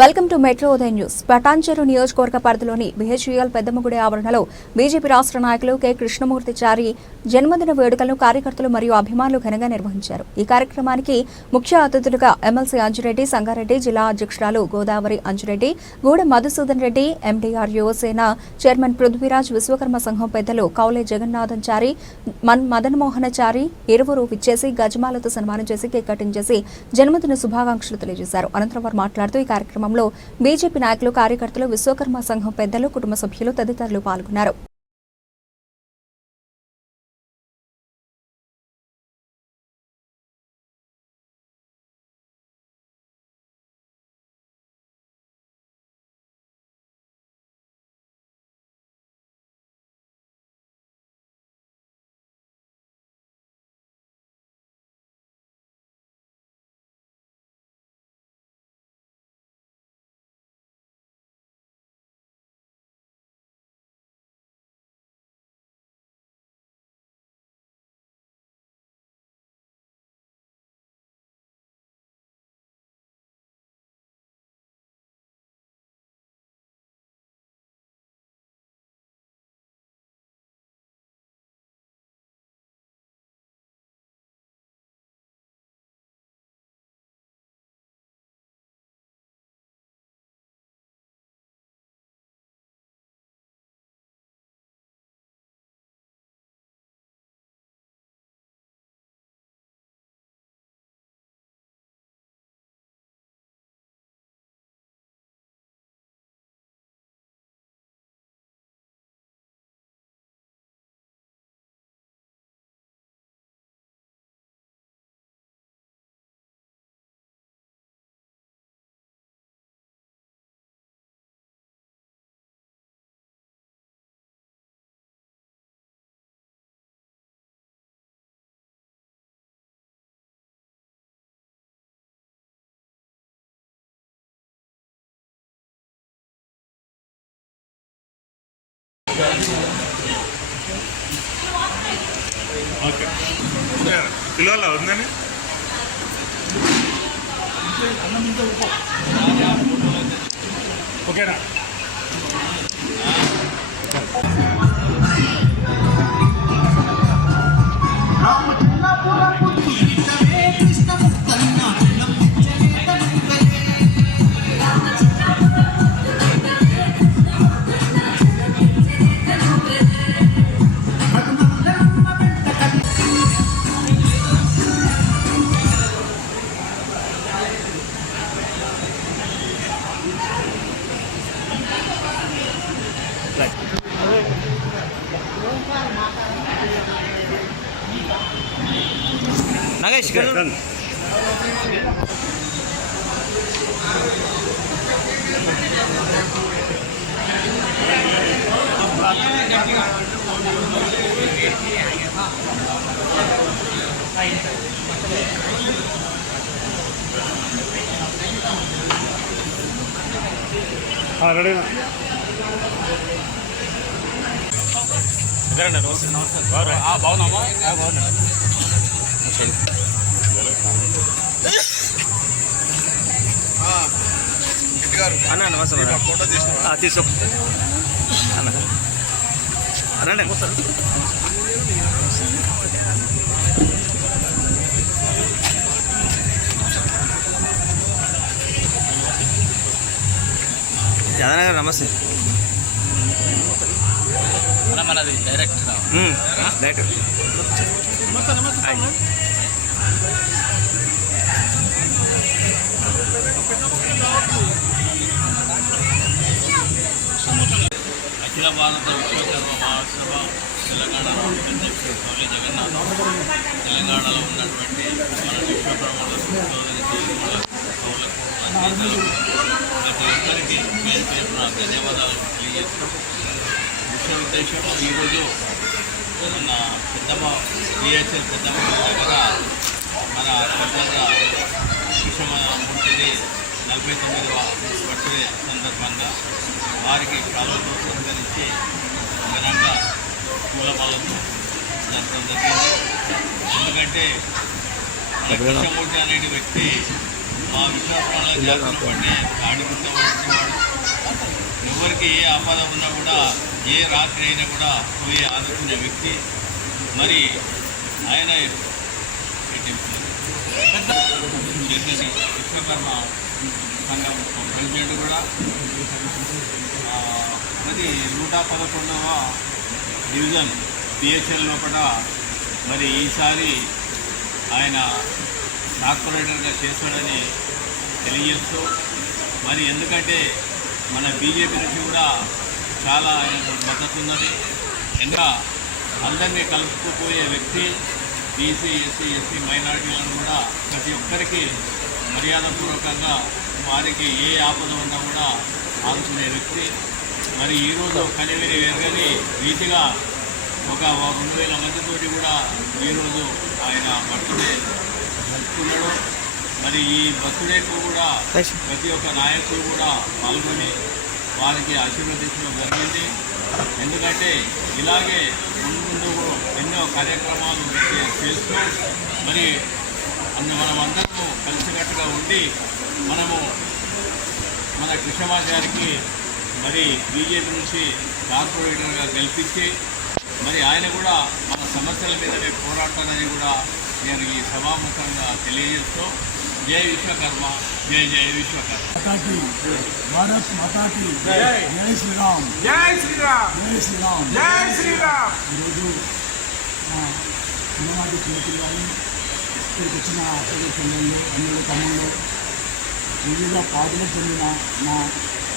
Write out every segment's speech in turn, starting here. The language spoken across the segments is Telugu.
Welcome to metro Udayam news. Patancheru నియోజకవర్గ పరిధిలోని బిహెచ్ఈఎల్ పెద్దమ్మగుడి ఆవరణలో బీజేపీ రాష్ట్ర నాయకులు కె. కృష్ణమూర్తి చారి జన్మదిన వేడుకలను కార్యకర్తలు మరియు అభిమానులు ఘనంగా నిర్వహించారు. ఈ కార్యక్రమానికి ముఖ్య అతిథులుగా ఎమ్మెల్సీ అంజురెడ్డి సంగారెడ్డి జిల్లా అధ్యక్షురాలు గోదావరి అంజురెడ్డి గూడ మధుసూదన్ రెడ్డి ఎండీఆర్ యువసేన చైర్మన్ పృథ్వీరాజ్ విశ్వకర్మ సంఘం పెద్దలు కౌలే జగన్నాథన్ చారి మన్ మదన్ మోహనచారి ఇరువురు విచ్చేసి గజమాలతో సన్మానం చేసి కేక్ కటింగ్ చేసి జన్మదిన శుభాకాంక్షలు తెలియజేశారు. అనంతరం వారు మాట్లాడుతూ ఈ కార్యక్రమం కార్యక్రమంలో బీజేపీ నాయకులు కార్యకర్తలు విశ్వకర్మ సంఘం పెద్దలు కుటుంబ సభ్యులు తదితరులు పాల్గొన్నారు. ఓకే. పిల్లల ఉందని? ఓకేనా? నాగేష్ ఇక్కడ డన్ రెడీనా బాగున్నామా అన్న నమస్తే తీసుకో. అన్న. రండి యాదన గారు నమస్తే. మనది డైరెక్ట్ ఆయ్. అఖిల భారత విశ్వకర్మ మహోత్సవ తెలంగాణలో అధ్యక్షుడు కౌలి జగన్నాథ్. తెలంగాణలో ఉన్నటువంటి మన విశ్వకర్మల సోదరి సోదరులకు కౌలకు ప్రతి ఒక్కరికి పేరు పేరున ధన్యవాదాలు తెలియజేస్తాం ముఖ్య ఉద్దేశం ఈరోజు మన పెద్దమ్మ బిహెచ్ఎల్ పెద్దమ్మ దగ్గర మన పెద్దగా కృష్ణమూర్తిని నలభై తొమ్మిదవ బర్త్డే సందర్భంగా వారికి కాలంతో సత్కరించి ఘనంగా పూలమాలతో జరపడం జరిగింది ఎందుకంటే కృష్ణమూర్తి అనే వ్యక్తి మా విశ్వాసాల జాతర పండి ఎవరికి ఏ ఆపద ఉన్నా కూడా ఏ రాత్రి అయినా కూడా పోయి ఆదుకునే వ్యక్తి. మరి ఆయన చేసేసి విశ్వకర్మ సంఘం ప్రెసిడెంట్ కూడా. మరి నూట పదకొండవ డివిజన్ బిహెచ్ఎల్ లోపల మరి ఈసారి ఆయన కార్పొరేటర్గా చేశాడని తెలియజేస్తూ మరి ఎందుకంటే మన బీజేపీ నుంచి కూడా చాలా మద్దతు ఉన్నది ఇంకా అందరినీ కలుపుకుపోయే వ్యక్తి బీసీ ఎస్సీ ఎస్సీ మైనారిటీలను కూడా ప్రతి ఒక్కరికి మర్యాదపూర్వకంగా వారికి ఏ ఆపద ఉన్నా కూడా ఆలోచనే వ్యక్తి. మరి ఈరోజు కనివిని ఎరగని రీతిగా ఒక రెండు వేల మందితోటి కూడా ఈరోజు ఆయన బర్త్డే మరి ఈ బర్త్డేకు కూడా ప్రతి ఒక్క నాయకులు కూడా పాల్గొని వారికి ఆశీర్వదించడం జరిగింది. ఎందుకంటే ఇలాగే ముందు ముందు ఎన్నో కార్యక్రమాలు చేస్తూ మరి అన్ని మనం కలిసికట్టుగా ఉండి మనము మన కృష్ణమాజ్ గారికి మరి బీజేపీ నుంచి కార్పొరేటర్గా గెలిపించి మరి ఆయన కూడా మన సమస్యల మీద మేము పోరాటాలని కూడా నేను ఈ సభాముఖంగా తెలియజేస్తూ జై విశ్వకర్మ జై జై విశ్వకర్మ. మతాకి భారత్ మతాకి జై. శ్రీరామ్. జై శ్రీరామ్. జై శ్రీరామ్. జై శ్రీరామ్. ఈరోజు చిన్ననాటి చిన్నపిల్లలు ఇక్కడికి వచ్చిన అసలు పిల్లలు అన్నిళ్ళు తమ్ముళ్ళు వివిధ పాటలు చెందిన నా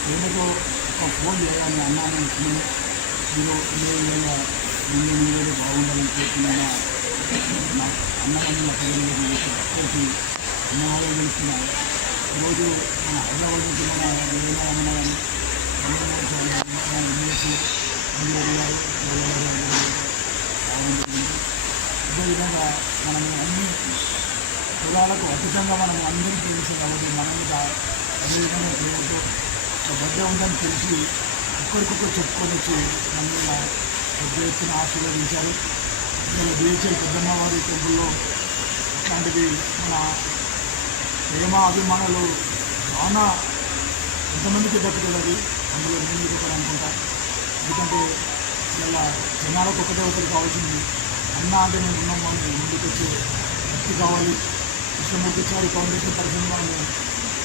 ప్రేమతో ఒక ఫోన్ చేయాలని అన్నాను. అనుకున్నాను మీరు ఏ విధంగా ముందు ముందు బాగుండాలని కోరుతున్నాను నా అన్నదమ్ముల ప్రజలకు ఒక్కరికి అన్నవాళ్ళు తెలుస్తున్నాను ఈరోజు మన హైదరాబాద్ నుంచి మన వేల అన్న అదేవిధంగా మనం అన్ని కులాలకు అతీతంగా మనం అందరికీ తెలుసు కాబట్టి మనం మీద అదేవిధంగా ప్రేమతో ఒక ఉందని తెలిసి ఒక్కరికొకరు చెప్పుకొని వచ్చి మన పెద్ద ఎత్తున ఆశీర్వదించారు మన బిహెచ్ఎల్ పెద్దమ్మవారి టెంపుల్లో అట్లాంటిది మన ప్రేమ అభిమానులు చాలా ఎంతమందికి దక్కుతుంది అందులో నేను కూడా అనుకుంటా. ఎందుకంటే ఇలా జనాలకు ఒకటే ఒకటి కావాల్సింది అన్న అంటే మేము ఉన్నాం మనం ముందుకు వచ్చే వ్యక్తి కావాలి. కృష్ణమూర్తి చారి ఫౌండేషన్ తరఫున మనము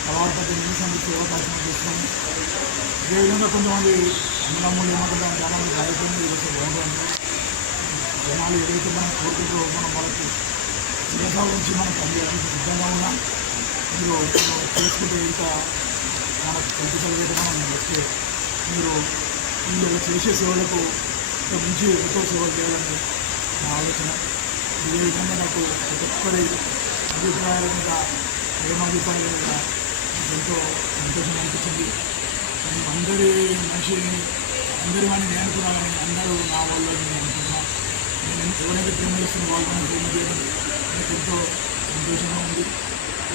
తర్వాత నిమిషాన్ని సేవ కార్యక్రమం చేస్తున్నాం. అదేవిధంగా కొంతమంది అన్నదమ్ములు ఏమంటారు చాలా మంది కార్యక్రమం ఈరోజు బాగుంటుంది జనాలు ఏదైతే మనం కోరుకుంటూ మనం వాళ్ళకి శిరసా నుంచి మనం పనిచేయడానికి సిద్ధంగా ఉన్నాం. మీరు చేసుకుంటే ఇంకా మనకు కల్పించగలిగితే మనం వచ్చే మీరు మీరు చేసే సేవలకు మంచి ఎంతో సేవలు చేయాలని నా ఆలోచన. ఇదే విధంగా నాకు ప్రతి ఒక్కరి అభిప్రాయాల మీద ప్రేమాభిప్రాయాల మీద ఎంతో సంతోషం అనిపించింది. అందరి మనిషిని అందరి వాడిని నేను అనుకున్నాను అందరూ నా వాళ్ళు నేను ఎవరైతే క్రిమినల్స్ని చేస్తున్న వాళ్ళని ప్రేమ చేయడం నాకు ఎంతో సంతోషంగా ఉంది.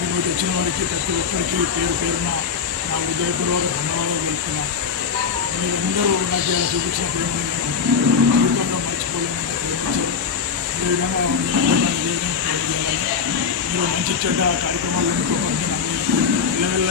ఈరోజు వచ్చిన వారికి ప్రతి ఒక్కరికి పేరు పేరున నా హృదయపూర్వక ధన్యవాదాలు తెలుపుతున్నా. మీరందరూ నాకు చూపించిన ప్రేమని నేను జీవితంలో మర్చిపోలేని ప్రేమించారు అదేవిధంగా విధంగా మీరు మంచి చెడ్డ కార్యక్రమాలన్నింటితో పాటు నన్ను